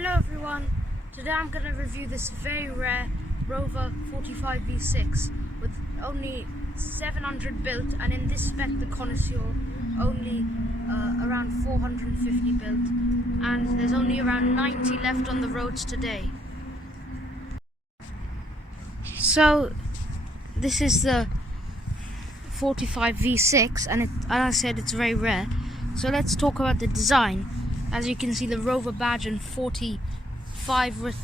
Hello everyone, today I'm going to review this very rare Rover 45 V6 with only 700 built, and in this spec the Connoisseur only around 450 built, and there's only around 90 left on the roads today. So this is the 45 V6 and as I said, it's very rare. So let's talk about the design. As you can see, the Rover badge and 45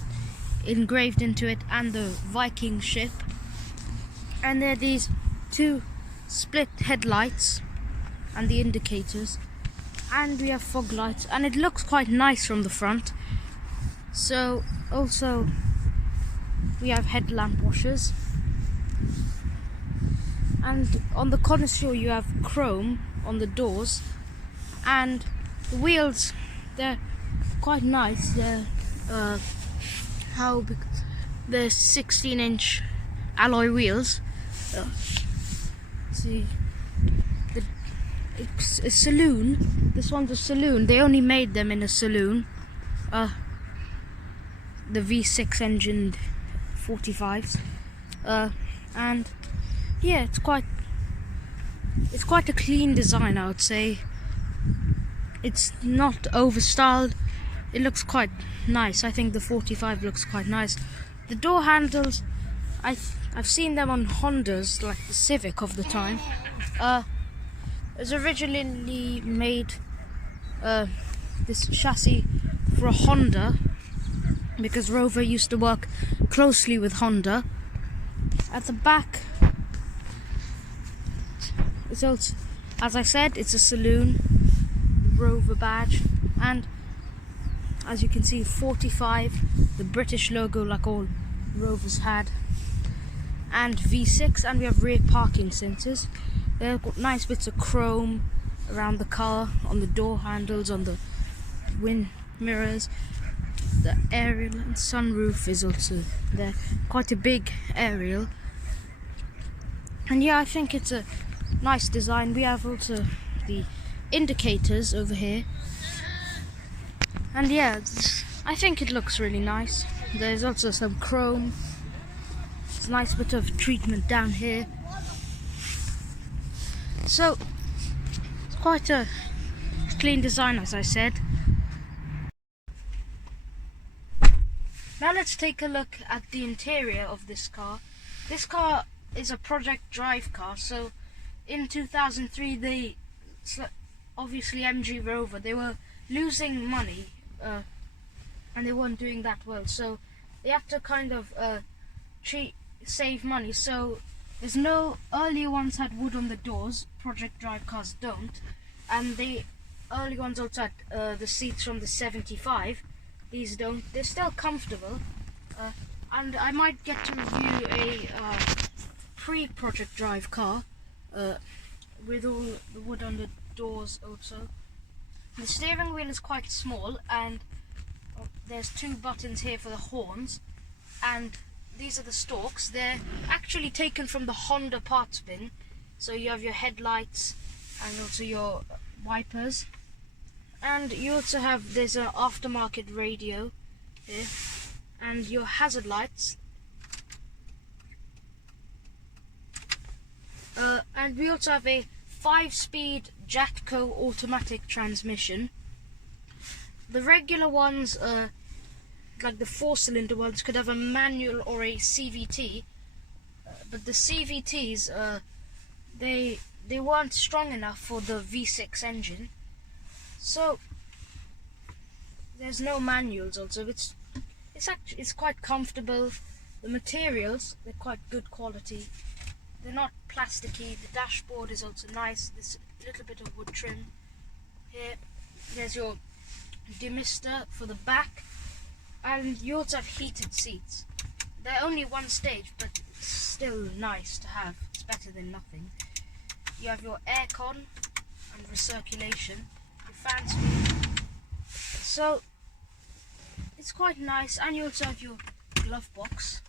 engraved into it, and the Viking ship. And there are these two split headlights and the indicators. And we have fog lights, and it looks quite nice from the front. So also we have headlamp washers. And on the Connoisseur you have chrome on the doors, and the wheels, they're quite nice. They're they're 16-inch alloy wheels. See, it's a saloon. This one's a saloon. They only made them in a saloon. The V6 engined 45s, and yeah, it's quite a clean design, I would say. It's not overstyled. It looks quite nice. I think the 45 looks quite nice. The door handles, I've seen them on Hondas, like the Civic of the time. It was originally made, this chassis for a Honda, because Rover used to work closely with Honda. At the back, it's also, as I said, it's a saloon. Rover badge, and as you can see, 45, the British logo like all Rovers had, and V6, and we have rear parking sensors. They've got nice bits of chrome around the car, on the door handles, on the wind mirrors. The aerial and sunroof is also there, quite a big aerial. And yeah, I think it's a nice design. We have also the indicators over here, and yeah, I think it looks really nice. There's also some chrome. It's a nice bit of treatment down here, so it's quite a clean design, as I said. Now let's take a look at the interior of this car. This car is a project drive car. So in 2003 obviously MG Rover, they were losing money, and they weren't doing that well, so they had to kind of save money. So there's no, earlier ones had wood on the doors, project drive cars don't, and the early ones also had the seats from the 75. These don't. They're still comfortable, and I might get to review a pre-project drive car with all the wood on the doors also. The steering wheel is quite small, and there's two buttons here for the horns, and these are the stalks. They're actually taken from the Honda parts bin, so you have your headlights and also your wipers, and you also have, there's an aftermarket radio here, and your hazard lights, and we also have a 5-speed Jatco automatic transmission. The regular ones, like the 4-cylinder ones, could have a manual or a CVT, but the CVTs, they weren't strong enough for the V6 engine, so there's no manuals. Also, it's quite comfortable. The materials, they're quite good quality. They're not plasticky. The dashboard is also nice. There's a little bit of wood trim here. There's your demister for the back, and you also have heated seats. They're only one stage, but it's still nice to have. It's better than nothing. You have your aircon and recirculation, your fan speed. So it's quite nice, and you also have your glove box.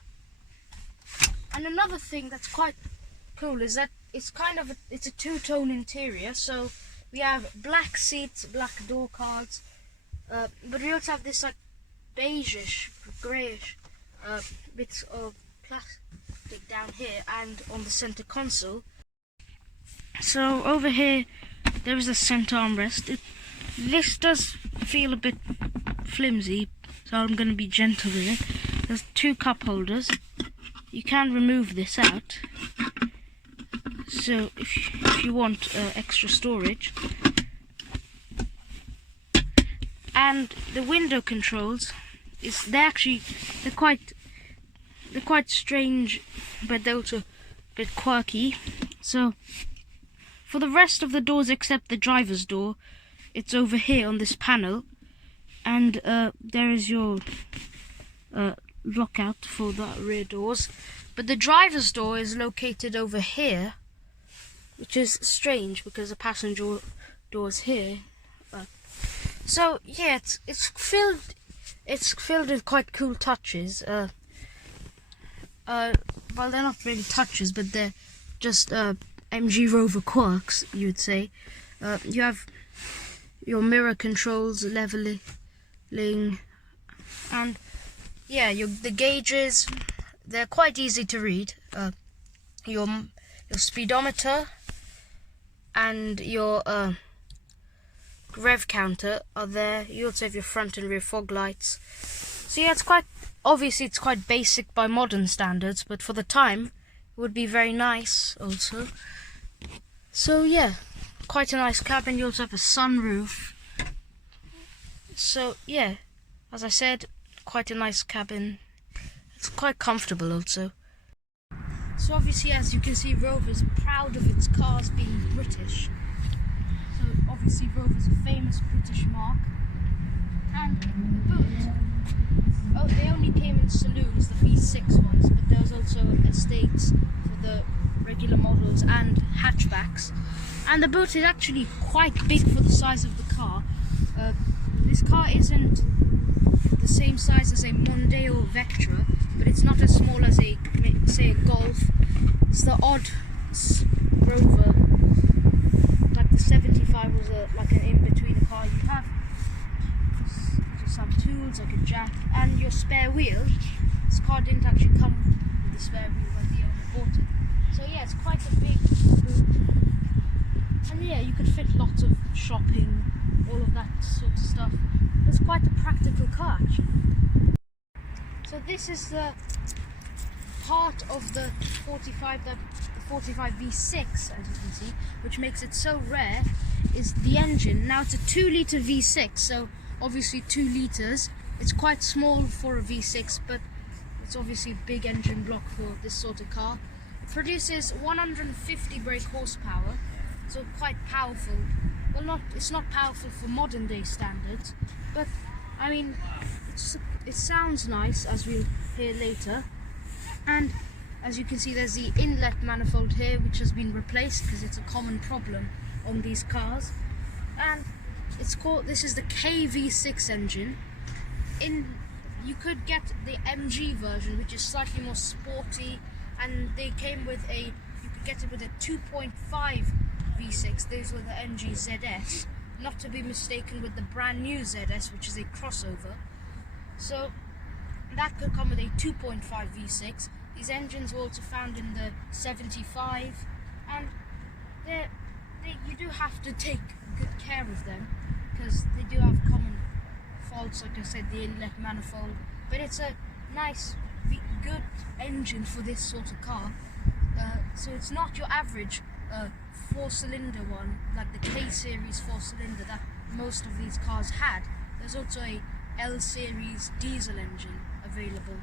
And another thing that's quite cool is that it's a two-tone interior. So we have black seats, black door cards, but we also have this like beigeish, greyish bits of plastic down here and on the center console. So over here there is a center armrest. This does feel a bit flimsy, so I'm going to be gentle with it. There's 2 cup holders. You can remove this out, so if you want extra storage. And the window controls they're quite strange, but they're also a bit quirky. So for the rest of the doors except the driver's door, it's over here on this panel, and there is your lockout for the rear doors. But the driver's door is located over here, which is strange because the passenger door is here. So yeah, it's filled with quite cool touches. Well, they're not really touches, but they're just MG Rover quirks, you would say. You have your mirror controls, leveling, and yeah, the gauges. They're quite easy to read. Your speedometer and your rev counter are there. You also have your front and rear fog lights. So yeah, it's quite basic by modern standards, but for the time it would be very nice also. So yeah, quite a nice cabin. You also have a sunroof. So yeah, as I said, quite a nice cabin. It's quite comfortable also. So obviously, as you can see, Rover's proud of its cars being British. So obviously Rover's a famous British mark. And the boot, oh, they only came in saloons, the V6 ones, but there was also estates for the regular models and hatchbacks. And the boot is actually quite big for the size of the car. This car isn't the same size as a Mondeo Vectra, but it's not as small as say a Golf. It's the odd Rover. Like the 75 was like an in-between car. You have some tools like a jack and your spare wheel. This car didn't actually come with the spare wheel when the owner bought it. So yeah, it's quite a big boot. And yeah, you could fit lots of shopping, all of that sort of stuff. It's quite a practical car actually. So this is the part of the 45 V6, as you can see, which makes it so rare, is the engine. Now it's a 2-litre V6, so obviously 2 litres. It's quite small for a V6, but it's obviously a big engine block for this sort of car. It produces 150 brake horsepower, so quite powerful. Well, it's not powerful for modern day standards, but I mean, it sounds nice, as we'll hear later. And as you can see, there's the inlet manifold here, which has been replaced because it's a common problem on these cars. And this is the KV6 engine. You could get the MG version, which is slightly more sporty, and they came with you could get it with a 2.5 V6. These were the MG ZS, not to be mistaken with the brand new ZS, which is a crossover. So that could come with a 2.5 V6. These engines were also found in the 75, and you do have to take good care of them because they do have common faults, like I said, the inlet manifold. But it's a nice, good engine for this sort of car. So it's not your average 4-cylinder one, like the K-series 4-cylinder that most of these cars had. There's also a L-series diesel engine available.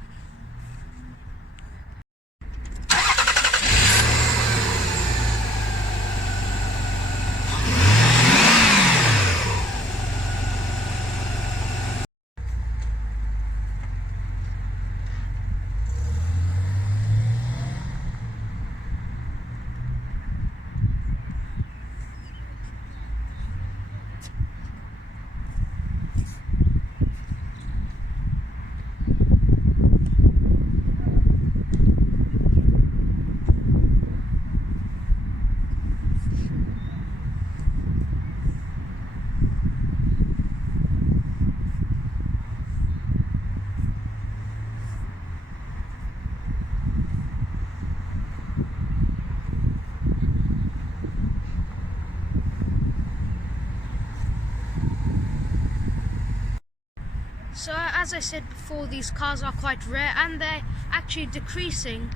So as I said before, these cars are quite rare and they're actually decreasing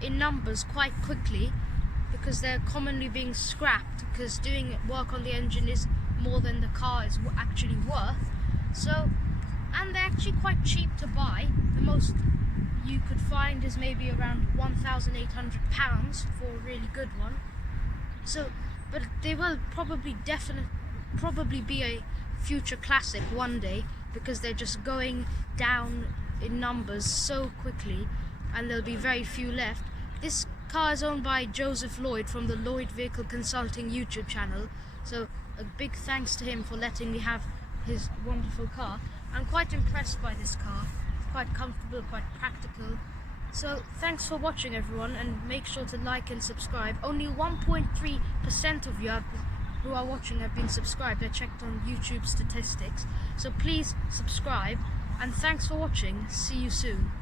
in numbers quite quickly because they're commonly being scrapped, because doing work on the engine is more than the car is actually worth. So, and they're actually quite cheap to buy. The most you could find is maybe around £1,800 for a really good one. So, but they will probably be a future classic one day, because they're just going down in numbers so quickly and there'll be very few left. This car is owned by Joseph Lloyd from the Lloyd Vehicle Consulting YouTube channel, so a big thanks to him for letting me have his wonderful car. I'm quite impressed by this car. It's quite comfortable, quite practical. So thanks for watching everyone, and make sure to like and subscribe. Only 1.3% of you who are watching have been subscribed. I checked on YouTube statistics. So please subscribe, and thanks for watching. See you soon.